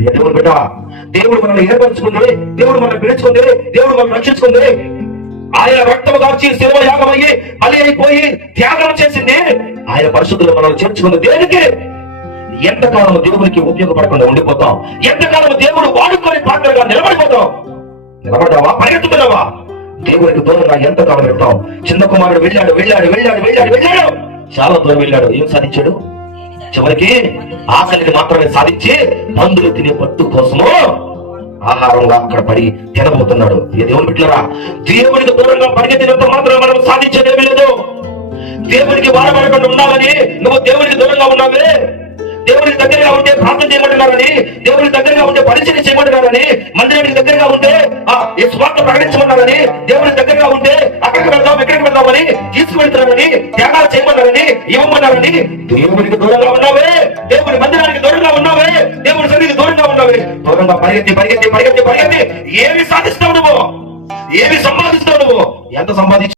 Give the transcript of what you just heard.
దేవుడు బిడ్డ దేవుడు మనల్ని ఏర్పరచుకుంది దేవుడు మనల్ని పిలుచుకుందే దేవుడు మనల్ని రక్షించుకుందే ఆయన రక్తము దాచి శిలువ యాగమయ్యి బలి అయిపోయి త్యాగం చేసింది. ఆయన పరిశుద్ధులు మనల్ని చేర్చుకుంది దేనికి? ఎంతకాలం దేవునికి ఉపయోగపడకుండా ఉండిపోతాం. ఎంతకాలం దేవుడు వాడుకొని పాత్రగా నిలబడిపోతాం. నిలబడ్డావా పరిగెత్తుతున్నావా? దేవుడికి దూరంగా ఎంతకాలం పెడతాం చిన్న కుమారుడు వెళ్ళాడు వెళ్ళాడు వెళ్ళాడు వెళ్ళాడు వెళ్ళాడు. చాలా దూరం వెళ్ళాడు. ఏం సాధించాడు? చివరికి ఆకలిని మాత్రమే సాధించి పందులు తినే పట్టు కోసము ఆహారంగా అక్కడ పడి తినబోతున్నాడు. ఏ దేవుని బిడ్డరా దేవునికి దూరంగా పరిగెత్తినంత మాత్రం మనం సాధించేదేమీ లేదు. దేవునికి వారబడకుండా ఉండాలని నువ్వు దేవునికి దూరంగా ఉన్నావే. దేవునికి దగ్గరగా ఉంటే ప్రార్థన చేయమంటున్నారని దేవునికి దగ్గరగా ఉంటే పరిచయం చేయమంటున్నారని మందిరానికి దగ్గరగా ఉంటే ఆ ఈ స్వార్థ ప్రకటించమన్నారని దేవునికి దగ్గరగా ఉంటే అక్కడికి వెళ్దాం ఇక్కడికి వెళ్దామని తీసుకువెళ్తున్నారని త్యాగాలు చేయమన్నారని ఇవ్వమన్నారని దేవునికి దూరంగా ఉన్నావే? దేవుని మందిరానికి దూరంగా ఉన్నావే? దేవుని సన్నిధికి దూరంగా ఉన్నావే? దూరంగా పరిగెత్తి పరిగెత్తి పరిగెత్తి పరిగెత్తి ఏమి సాధిస్తావు నువ్వు? ఏమి సంపాదిస్తావు నువ్వు? ఎంత సంపాదించు